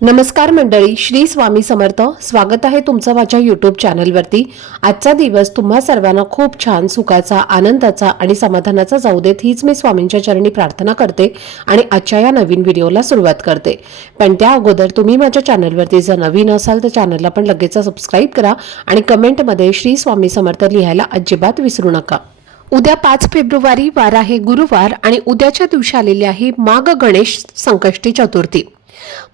नमस्कार मंडळी, श्री स्वामी समर्थ. स्वागत आहे तुमचं माझ्या यूट्यूब चॅनलवरती. आजचा दिवस तुम्हा सर्वांना खूप छान, सुखाचा, आनंदाचा आणि समाधानाचा जाऊ देत, हीच मी स्वामींच्या चरणी प्रार्थना करते आणि आजच्या या नवीन व्हिडिओला सुरुवात करते. पण त्या अगोदर तुम्ही माझ्या चॅनलवरती जर नवीन असाल तर चॅनलला पण लगेच सबस्क्राईब करा आणि कमेंटमध्ये श्री स्वामी समर्थ लिहायला अजिबात विसरू नका. उद्या 5 फेब्रुवारी वार आहे गुरुवार आणि उद्याच्या दिवशी आलेली आहे माघ गणेश संकष्टी चतुर्थी.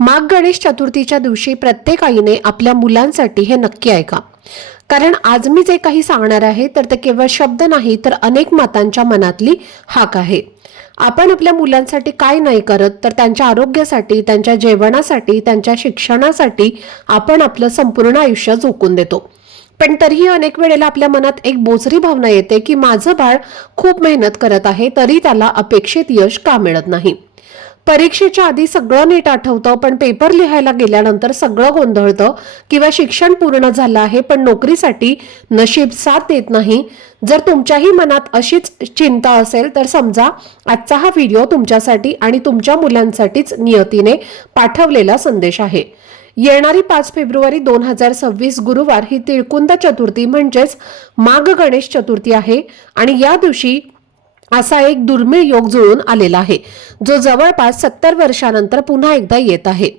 माघ गणेश चतुर्थीच्या दिवशी प्रत्येक आईने आपल्या मुलांसाठी हे नक्की ऐका, कारण आज मी जे काही सांगणार आहे तर ते केवळ शब्द नाही तर अनेक मातांच्या मनातली हाक आहे. आपण आपल्या मुलांसाठी काय नाही करत तर त्यांच्या आरोग्यासाठी, त्यांच्या जेवणासाठी, त्यांच्या शिक्षणासाठी आपण आपलं संपूर्ण आयुष्य झोकून देतो. पण तरीही अनेक वेळेला आपल्या मनात एक बोचरी भावना येते की माझं बाळ खूप मेहनत करत आहे तरी त्याला अपेक्षित यश का मिळत नाही. परीक्षेच्या आधी सगळं नीट आठवतं पण पेपर लिहायला गेल्यानंतर सगळं गोंधळतं, किंवा शिक्षण पूर्ण झालं आहे पण नोकरीसाठी नशीब साथ देत नाही. जर तुमच्याही मनात अशीच चिंता असेल तर समजा आजचा हा व्हिडिओ तुमच्यासाठी आणि तुमच्या मुलांसाठीच नियतीने पाठवलेला संदेश आहे. येणारी 5 फेब्रुवारी 2026 गुरुवार ही तिळकुंद चतुर्थी म्हणजेच माघ गणेश चतुर्थी आहे आणि या दिवशी असा एक दुर्मिळ योग जुळून आलेला आहे जो जवळपास 70 वर्षानंतर पुन्हा एकदा येत आहे.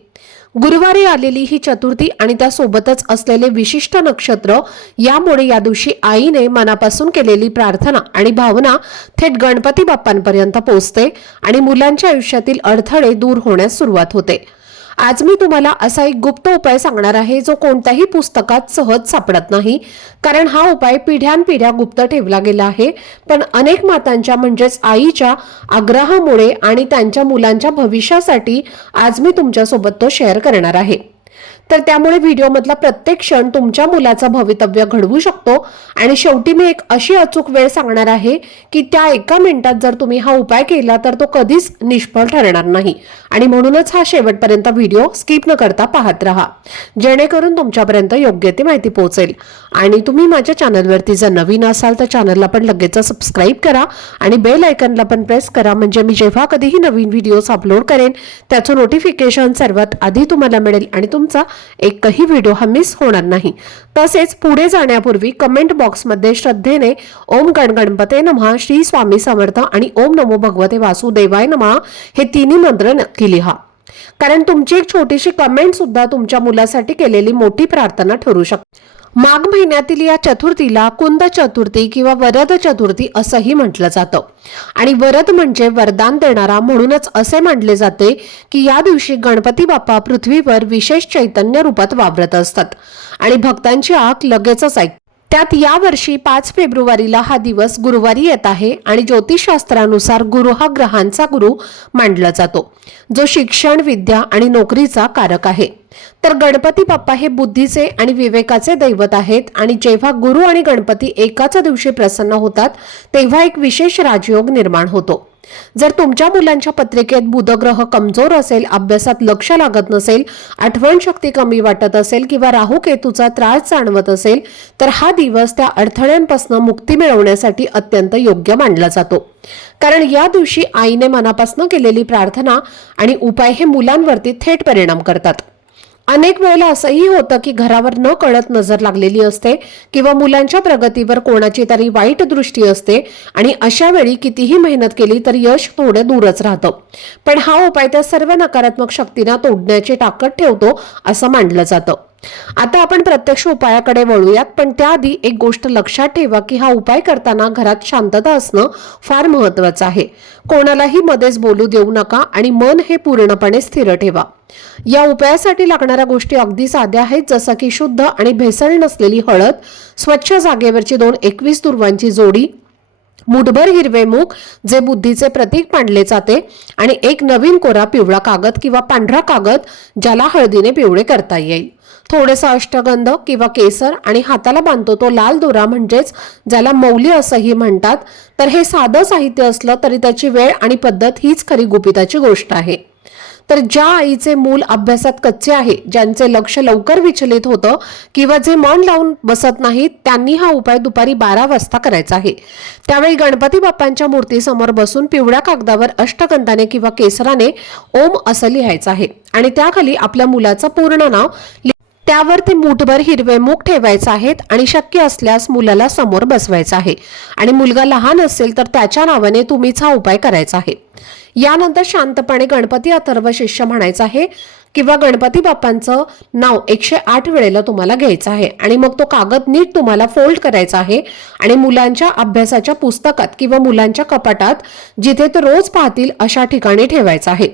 गुरुवारी आलेली ही चतुर्थी आणि त्यासोबतच असलेले विशिष्ट नक्षत्र यामुळे या दिवशी आईने मनापासून केलेली प्रार्थना आणि भावना थेट गणपती बाप्पांपर्यंत पोहोचते आणि मुलांच्या आयुष्यातील अडथळे दूर होण्यास सुरुवात होते. आज मी तुम्हाला असा एक गुप्त उपाय सांगणार आहे जो कोणत्याही पुस्तकात सहज सापडत नाही, कारण हा उपाय पिढ्यानपिढ्या गुप्त ठेवला गेला आहे. पण अनेक मातांच्या म्हणजेच आईच्या आग्रहामुळे आणि त्यांच्या मुलांच्या भविष्यासाठी आज मी तुमच्यासोबत तो शेअर करणार आहे. तर त्यामुळे व्हिडिओमधला प्रत्येक क्षण तुमच्या मुलाचं भवितव्य घडवू शकतो आणि शेवटी मी एक अशी अचूक वेळ सांगणार आहे की त्या एका मिनिटात जर तुम्ही हा उपाय केला तर तो कधीच निष्फळ ठरणार नाही. आणि म्हणूनच हा शेवटपर्यंत व्हिडिओ स्किप न करता पाहत राहा, जेणेकरून तुमच्यापर्यंत योग्य ती माहिती पोहोचेल. आणि तुम्ही माझ्या चॅनलवरती जर नवीन असाल तर चॅनलला पण लगेच सबस्क्राईब करा आणि बेल आयकॉनला पण प्रेस करा, म्हणजे मी जेव्हा कधीही नवीन व्हिडिओज अपलोड करेन त्याचं नोटिफिकेशन सर्वात आधी तुम्हाला मिळेल आणि तुमचा एकही व्हिडिओ हा मिस होणार नाही. तसेच पुढे जाण्यापूर्वी कमेंट बॉक्समध्ये श्रद्धेने ओम गणगणपते नमः, श्री स्वामी समर्थ आणि ओम नमो भगवते वासुदेवाय नमः हे तिन्ही मंत्र नक्की लिहा, कारण तुमची एक छोटीशी कमेंट सुद्धा तुमच्या मुलासाठी केलेली मोठी प्रार्थना ठरू शकते. माघ महिन्यातील या चतुर्थीला कुंद चतुर्थी किंवा वरद चतुर्थी असंही म्हटलं जातं आणि वरद म्हणजे वरदान देणारा, म्हणूनच असे मानले जाते की या दिवशी गणपती बाप्पा पृथ्वीवर विशेष चैतन्य रूपात वावरत असतात आणि भक्तांची आक लगेचच ऐकतात. त्यात या वर्षी 5 फेब्रुवारीला हा दिवस गुरुवारी येत आहे आणि ज्योतिषशास्त्रानुसार गुरु हा ग्रहांचा गुरु मानला जातो, जो शिक्षण, विद्या आणि नोकरीचा कारक आहे. तर गणपती बाप्पा हे बुद्धीचे आणि विवेकाचे दैवत आहेत आणि जेव्हा गुरु आणि गणपती एकाच दिवशी प्रसन्न होतात तेव्हा एक विशेष राजयोग निर्माण होतो. जर तुमच्या मुलांच्या पत्रिकेत बुधग्रह कमजोर असेल, अभ्यासात लक्ष लागत नसेल, आठवण शक्ती कमी वाटत असेल किंवा राहू केतूचा त्रास जाणवत असेल तर हा दिवस त्या अडथळ्यांपासून मुक्ती मिळवण्यासाठी अत्यंत योग्य मानला जातो, कारण या दिवशी आईने मनापासून केलेली प्रार्थना आणि उपाय हे मुलांवरती थेट परिणाम करतात. अनेक वेळेला असंही होतं की घरावर न कळत नजर लागलेली असते किंवा मुलांच्या प्रगतीवर कोणाची तरी वाईट दृष्टी असते आणि अशा वेळी कितीही मेहनत केली तर यश थोडे दूरच राहतं. पण हा उपाय त्या सर्व नकारात्मक शक्तींना तोडण्याची ताकद ठेवतो असं मानलं जातं. आता आपण प्रत्यक्ष उपायाकडे वळूयात, पण त्याआधी एक गोष्ट लक्षात ठेवा की हा उपाय करताना घरात शांतता असणं फार महत्वाचं आहे. कोणालाही मध्येच बोलू देऊ नका आणि मन हे पूर्णपणे स्थिर ठेवा. या उपायासाठी लागणाऱ्या गोष्टी अगदी साध्या आहेत, जसं की शुद्ध आणि भेसळ नसलेली हळद, स्वच्छ जागेवरची 2 21 दुर्वांची जोडी, मुठभर हिरवे मूग जे बुद्धीचे प्रतीक मानले जाते आणि एक नवीन कोरा पिवळा कागद किंवा पांढरा कागद ज्याला हळदीने पिवळे करता येईल, थोडेसा अष्टगंध किंवा केसर आणि हाताला बांधतो तो लाल दोरा म्हणजेच ज्याला मौली असंही म्हणतात. तर हे साधं साहित्य असलं तरी त्याची वेळ आणि पद्धत हीच खरी गुपिताची गोष्ट आहे. तर ज्या आईचे मूल अभ्यासात कच्चे आहे, ज्यांचे लक्ष लवकर विचलित होतं किंवा जे मन लावून बसत नाहीत, त्यांनी हा उपाय दुपारी 12 वाजता करायचा आहे. त्यावेळी गणपती बाप्पांच्या मूर्तीसमोर बसून पिवळ्या कागदावर अष्टगंधाने किंवा केसराने ओम असं लिहायचं आहे आणि त्याखाली आपल्या मुलाचं पूर्ण नाव, त्यावर ते मूठभर हिरवे मूग ठेवायचे आहेत आणि शक्य असल्यास मुलाला समोर बसवायचं आहे आणि मुलगा लहान असेल तर त्याच्या नावाने तुम्हीच हा उपाय करायचा आहे. यानंतर शांतपणे गणपती अथर्व शिष्य म्हणायचं आहे किंवा गणपती बाप्पांचं नाव 108 वेळेला तुम्हाला घ्यायचं आहे आणि मग तो कागद नीट तुम्हाला फोल्ड करायचा आहे आणि मुलांच्या अभ्यासाच्या पुस्तकात किंवा मुलांच्या कपाटात, जिथे ते रोज पाहतील अशा ठिकाणी ठेवायचा आहे.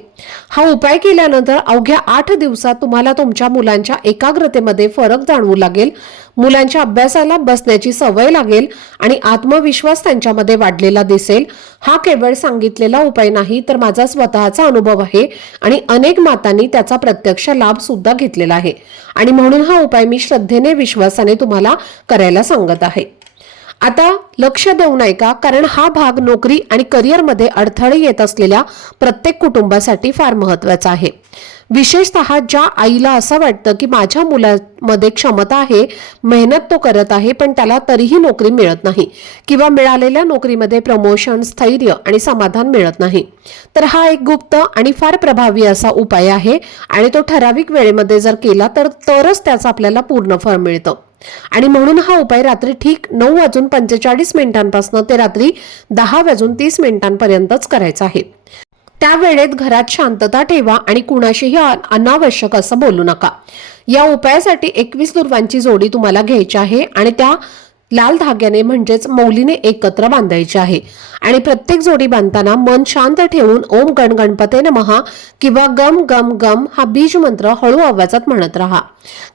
हा उपाय केल्यानंतर अवघ्या 8 दिवसात तुम्हाला तुमच्या मुलांच्या एकाग्रतेमध्ये फरक जाणवू लागेल, मुलांच्या अभ्यासाला बसण्याची सवय लागेल आणि आत्मविश्वास त्यांच्यामध्ये वाढलेला दिसेल. हा केवळ सांगितलेला उपाय नाही, तर माझा स्वतःचा अनुभव आहे आणि अनेक मातांनी त्याचा प्रत्यक्ष लाभ सुद्धा घेतलेला आहे आणि म्हणून हा उपाय मी श्रद्धेने, विश्वासाने तुम्हाला करायला सांगत आहे. आता लक्ष देऊन ऐका, कारण हा भाग नोकरी आणि करिअरमध्ये अडथळे येत असलेल्या प्रत्येक कुटुंबासाठी फार महत्त्वाचा आहे. विशेषतः ज्या आईला असं वाटतं की माझ्या मुलामध्ये क्षमता आहे, मेहनत तो करत आहे, पण त्याला तरीही नोकरी मिळत नाही किंवा मिळालेल्या नोकरीमध्ये प्रमोशन, स्थैर्य आणि समाधान मिळत नाही, तर हा एक गुप्त आणि फार प्रभावी असा उपाय आहे आणि तो ठराविक वेळेमध्ये जर केला तरच त्याचं आपल्याला पूर्ण फळ मिळतं. आणि म्हणून हा उपाय रात्री ठीक 9:45 ते रात्री 10:30 पर्यंतच करायचा आहे. त्या वेळेत घरात शांतता ठेवा आणि कुणाशीही अनावश्यक असं बोलू नका. या उपायासाठी 21 दुर्वांची जोडी तुम्हाला घ्यायची आहे आणि त्या लाल धाग्याने म्हणजेच मौलीने एकत्र बांधायची आहे आणि प्रत्येक जोडी बांधताना मन शांत ठेवून ओम गण गणपते नमः किंवा गम गम गम हा बीज मंत्र हळू आवाजात म्हणत राहा,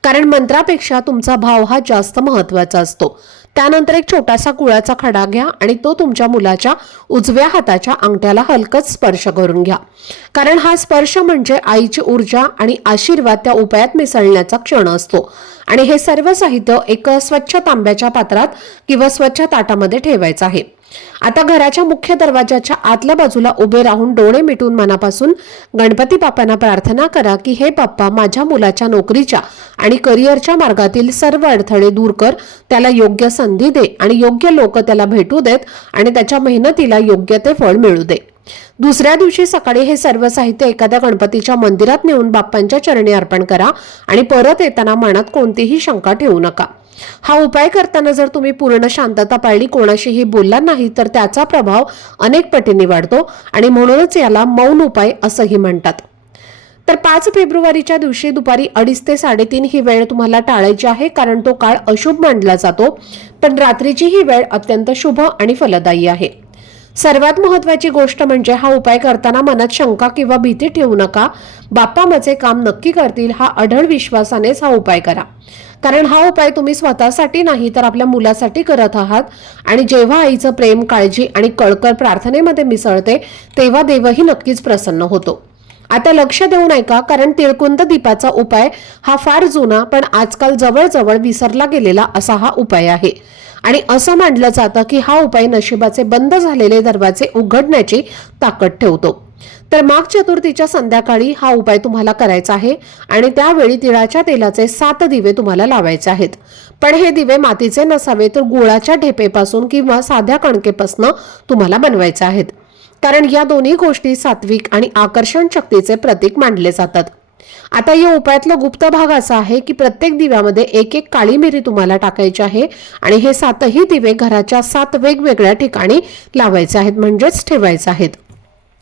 कारण मंत्रापेक्षा तुमचा भाव हा जास्त महत्वाचा असतो. त्यानंतर एक छोटासा गुळाचा खडा घ्या आणि तो तुमच्या मुलाच्या उजव्या हाताच्या अंगठ्याला हलकच स्पर्श करून घ्या, कारण हा स्पर्श म्हणजे आईची ऊर्जा आणि आशीर्वाद त्या उपायात मिसळण्याचा क्षण असतो. आणि हे सर्व साहित्य एक स्वच्छ तांब्याच्या पात्रात किंवा स्वच्छ ताटामध्ये ठेवायचं आहे. आता घराच्या मुख्य दरवाजाच्या आतल्या बाजूला उभे राहून डोळे मिटून मनापासून गणपती बाप्पांना प्रार्थना करा की हे बाप्पा, माझ्या मुलाच्या नोकरीच्या आणि करिअरच्या मार्गातील सर्व अडथळे दूर कर, त्याला योग्य संधी दे आणि योग्य लोक त्याला भेटू देत आणि त्याच्या मेहनतीला योग्य ते फळ मिळू दे. दुसऱ्या दिवशी सकाळी हे सर्व साहित्य एखाद्या गणपतीच्या मंदिरात नेऊन बाप्पांच्या चरणी अर्पण करा आणि परत येताना मनात कोणतीही शंका ठेवू नका. हा उपाय करताना जर तुम्ही पूर्ण शांतता पाळली, कोणाशीही बोलला नाही, तर त्याचा प्रभाव अनेक पटींनी वाढतो आणि म्हणूनच याला मौन उपाय असंही म्हणतात. तर 5 फेब्रुवारीच्या दिवशी दुपारी 2:30 ते 3:30 ही वेळ तुम्हाला टाळायची आहे, कारण तो काळ अशुभ मानला जातो, पण रात्रीची ही वेळ अत्यंत शुभ आणि फलदायी आहे. सर्वात महत्त्वाची गोष्ट म्हणजे हा उपाय करताना मनात शंका किंवा भीती ठेवू नका. बाप्पा माझे काम नक्की करतील हा अढळ विश्वासानेच हा उपाय करा, कारण हा उपाय तुम्ही स्वतःसाठी नाही तर आपल्या मुलासाठी करत आहात आणि जेव्हा आईचं प्रेम, काळजी आणि कळकळ प्रार्थनेमध्ये मिसळते तेव्हा देवही नक्कीच प्रसन्न होतो. आता लक्ष देऊन ऐका, कारण तिळकुंद दीपाचा उपाय हा फार जुना पण आजकाल जवळजवळ विसरला गेलेला असा हा उपाय आहे आणि असं मानलं जातं की हा उपाय नशिबाचे बंद झालेले दरवाजे उघडण्याची ताकद ठेवतो. तर माघ चतुर्थीच्या संध्याकाळी हा उपाय तुम्हाला करायचा आहे आणि त्यावेळी तिळाच्या तेलाचे 7 दिवे तुम्हाला लावायचे आहेत. पण हे दिवे मातीचे नसावे, तर गुळाच्या ढेपेपासून किंवा साध्या कणकेपासून तुम्हाला बनवायचे आहेत, कारण या दोन्ही गोष्टी सात्विक आणि आकर्षण शक्तीचे प्रतीक मानले जातात. आता या उपायातला गुप्त भाग असा आहे की प्रत्येक दिव्यामध्ये एक काळी मिरी तुम्हाला टाकायची आहे आणि हे 7ही दिवे घराच्या 7 वेगवेगळ्या ठिकाणी लावायचे आहेत, म्हणजेच ठेवायचे आहेत.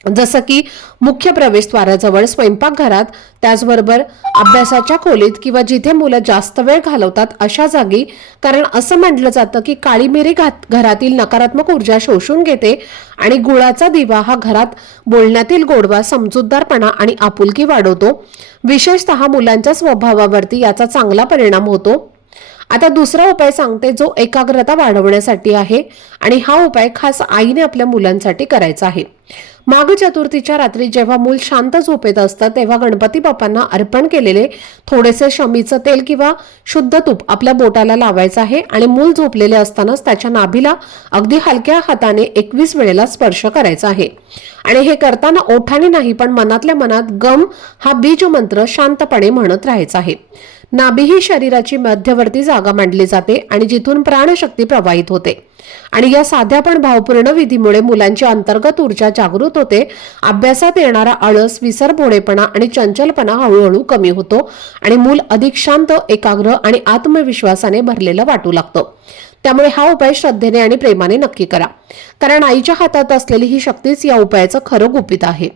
जसं की मुख्य प्रवेशद्वाराजवळ, स्वयंपाकघरात, त्याचबरोबर अभ्यासाच्या खोलीत किंवा जिथे मुलं जास्त वेळ घालवतात अशा जागी, कारण असं म्हटलं जातं की काळी मिरी घरातील नकारात्मक ऊर्जा शोषून घेते आणि गुळाचा दिवा हा घरात बोलण्यातील गोडवा, समजूतदारपणा आणि आपुलकी वाढवतो. विशेषतः मुलांच्या स्वभावावरती याचा चांगला परिणाम होतो. आता दुसरा उपाय सांगते, जो एकाग्रता वाढवण्यासाठी आहे आणि हा उपाय खास आईने आपल्या मुलांसाठी करायचा आहे. माघ चतुर्थीच्या रात्री जेव्हा मूल शांत झोपेत असतं तेव्हा गणपती बाप्पांना अर्पण केलेले थोडेसे शमीचं तेल किंवा शुद्ध तूप आपल्या बोटाला लावायचं आहे आणि मूल झोपलेले असतानाच त्याच्या नाभीला अगदी हलक्या हाताने 21 वेळेला स्पर्श करायचा आहे। आणि हे करताना ओठाने नाही पण मनातल्या मनात गम हा बीज मंत्र शांतपणे म्हणत राहायचा आहे। नाभी ही शरीराची मध्यवर्ती जागा मानली जाते आणि जिथून प्राणशक्ती प्रवाहित होते आणि या साध्या पण भावपूर्ण विधीमुळे मुलांची अंतर्गत ऊर्जा जागृत होते। अभ्यासात येणारा आळस, विसरभोळेपणा आणि चंचलपणा हळूहळू कमी होतो आणि मूल अधिक शांत, एकाग्र आणि आत्मविश्वासाने भरलेलं वाटू लागतं। त्यामुळे हा उपाय श्रद्धेने आणि प्रेमाने नक्की करा, कारण आईच्या हातात असलेली ही शक्तीच या उपायाचं खरं गुपित आहे।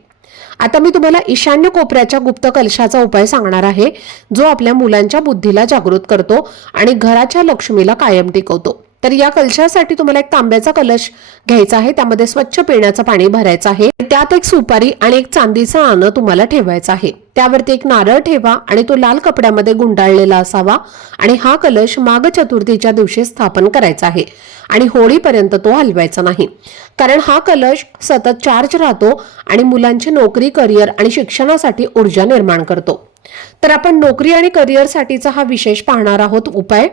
आता मी तुम्हाला ईशान्य कोपऱ्याच्या गुप्त कलशाचा उपाय सांगणार आहे, जो आपल्या मुलांच्या बुद्धीला जागृत करतो आणि घराच्या लक्ष्मीला कायम टिकवतो। तर या कलशासाठी तुम्हाला एक तांब्याचा कलश घ्यायचा आहे, त्यामध्ये स्वच्छ पिण्याचं पाणी भरायचं आहे, त्यात एक सुपारी आणि एक चांदीचं नाणं तुम्हाला ठेवायचं आहे। त्यावरती एक नारळ ठेवा आणि तो लाल कपड्यामध्ये गुंडाळलेला असावा आणि हा कलश माघ चतुर्थीच्या दिवशी स्थापन करायचा आहे आणि होळीपर्यंत तो हलवायचा नाही, कारण हा कलश सतत चार्ज राहतो आणि मुलांची नोकरी, करिअर आणि शिक्षणासाठी ऊर्जा निर्माण करतो। तर आपण नोकरी आणि करिअरसाठीचा हा विशेष पाहणार आहोत उपाय,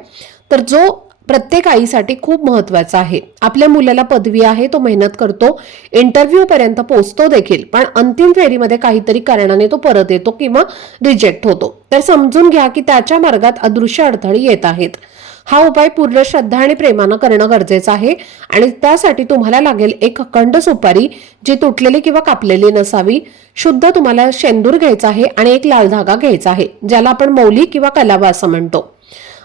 तर जो प्रत्येक आईसाठी खूप महत्त्वाचा आहे। आपल्या मुलाला पदवी आहे, तो मेहनत करतो, इंटरव्ह्यू पर्यंत पोहोचतो देखील, पण अंतिम फेरीमध्ये काहीतरी कारणाने तो परत येतो किंवा रिजेक्ट होतो। तर समजून घ्या की त्याच्या मार्गात अदृश्य अडथळे येत आहेत। हा उपाय पूर्ण श्रद्धा आणि प्रेमाने करणं गरजेचं आहे आणि त्यासाठी तुम्हाला लागेल एक अखंड सुपारी, जी तुटलेली किंवा कापलेली नसावी, शुद्ध तुम्हाला शेंदूर घ्यायचा आहे आणि एक लाल धागा घ्यायचा आहे, ज्याला आपण मौली किंवा कलावा असं म्हणतो।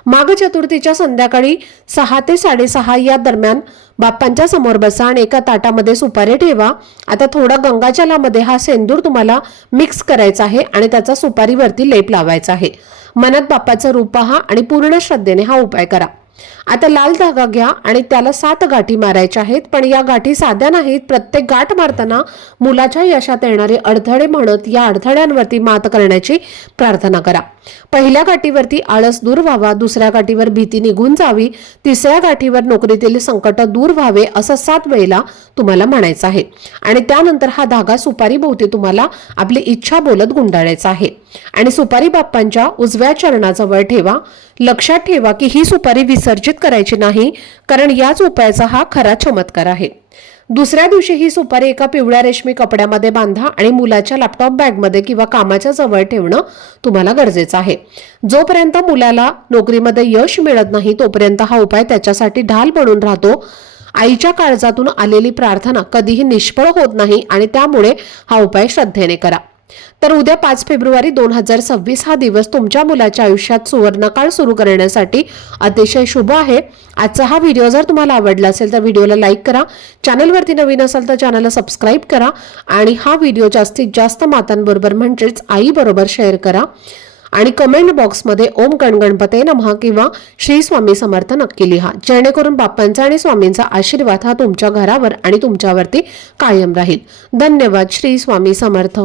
माघ चतुर्थीच्या संध्याकाळी 6 ते 6:30 या दरम्यान बाप्पांच्या समोर बसा आणि एका ताटामध्ये सुपारी ठेवा। आता थोडा गंगाजलामध्ये हा सेंदूर तुम्हाला मिक्स करायचा आहे आणि त्याचा सुपारीवरती लेप लावायचा आहे। मनात बाप्पाचं रूप पहा आणि पूर्ण श्रद्धेने हा उपाय करा। आता लाल धागा घ्या आणि त्याला 7 गाठी मारायच्या आहेत, पण या गाठी साध्या नाहीत। प्रत्येक गाठ मारताना मुलाच्या यशात येणारे अडथळे म्हणत या अडथळ्यांवरती मात करण्याची प्रार्थना करा। पहिल्या गाठीवरती आळस दूर व्हावा, दुसऱ्या गाठीवर भीती निघून जावी, तिसऱ्या गाठीवर नोकरीतील संकट दूर व्हावे, असं 7 वेळेला तुम्हाला म्हणायचं आहे आणि त्यानंतर हा धागा सुपारी भोवती तुम्हाला आपली इच्छा बोलत गुंडाळायचा आहे आणि सुपारी बाप्पांच्या उजव्या चरणाजवळ ठेवा। लक्षात ठेवा की ही सुपारी विसर्जित करायची नाही, कारण याच उपायाचा हा खरा चमत्कार आहे। दुसऱ्या दिवशी ही सुपारी एका पिवळ्या रेशमी कपड्यामध्ये बांधा आणि मुलाच्या लॅपटॉप बॅगमध्ये किंवा कामाच्या जवळ ठेवणं तुम्हाला गरजेचं आहे। जोपर्यंत मुलाला नोकरीमध्ये यश मिळत नाही तोपर्यंत हा उपाय त्याच्यासाठी ढाल बनून राहतो। आईच्या काळजातून आलेली प्रार्थना कधीही निष्फळ होत नाही आणि त्यामुळे हा उपाय श्रद्धेने करा। तर उद्या 5 फेब्रुवारी 2026 हा दिवस तुमच्या मुलाच्या आयुष्यात सुवर्णकाळ सुरू करण्यासाठी अतिशय शुभ आहे। आजचा हा व्हिडिओ जर तुम्हाला आवडला असेल तर व्हिडिओला लाईक करा, चॅनलवरती नवीन असाल तर चॅनलला सबस्क्राईब करा आणि हा व्हिडिओ जास्तीत जास्त मातांबरोबर म्हणजेच आईबरोबर शेअर करा आणि कमेंट बॉक्समध्ये ओम गणगणपते नमः किंवा श्री स्वामी समर्थ नक्की लिहा, जेणेकरून बाप्पांचा आणि स्वामींचा आशीर्वाद हा तुमच्या घरावर आणि तुमच्यावरती कायम राहील। धन्यवाद। श्री स्वामी समर्थ।